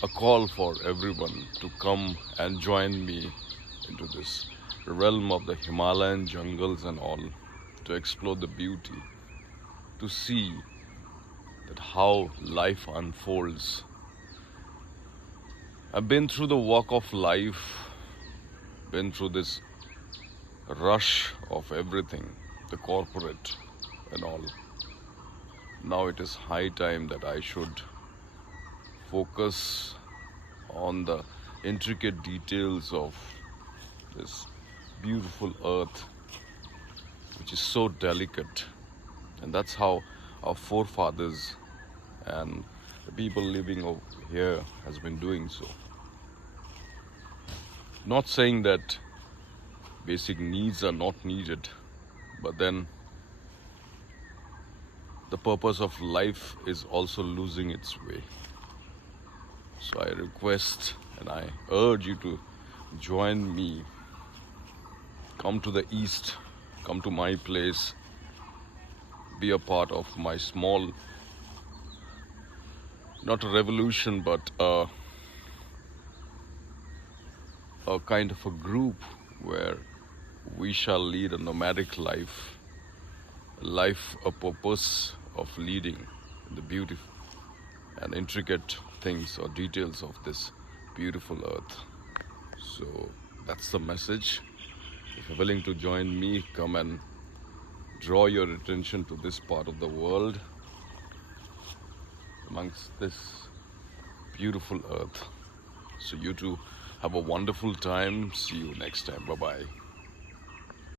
a call for everyone to come and join me into this realm of the Himalayan jungles and all, to explore the beauty, to see that how life unfolds. I've been through the walk of life, been through this rush of everything, the corporate and all. Now it is high time that I should focus on the intricate details of this beautiful earth, which is so delicate. And that's how our forefathers and the people living over here has been doing so. Not saying that basic needs are not needed, but then the purpose of life is also losing its way. So I request and I urge you to join me. Come to the east, come to my place, be a part of my small, not a revolution, but a kind of a group where we shall lead a nomadic life, a purpose of leading the beautiful and intricate things or details of this beautiful earth. So that's the message. If you're willing to join me, come and draw your attention to this part of the world, amongst this beautiful earth. So you too have a wonderful time. See you next time. Bye bye.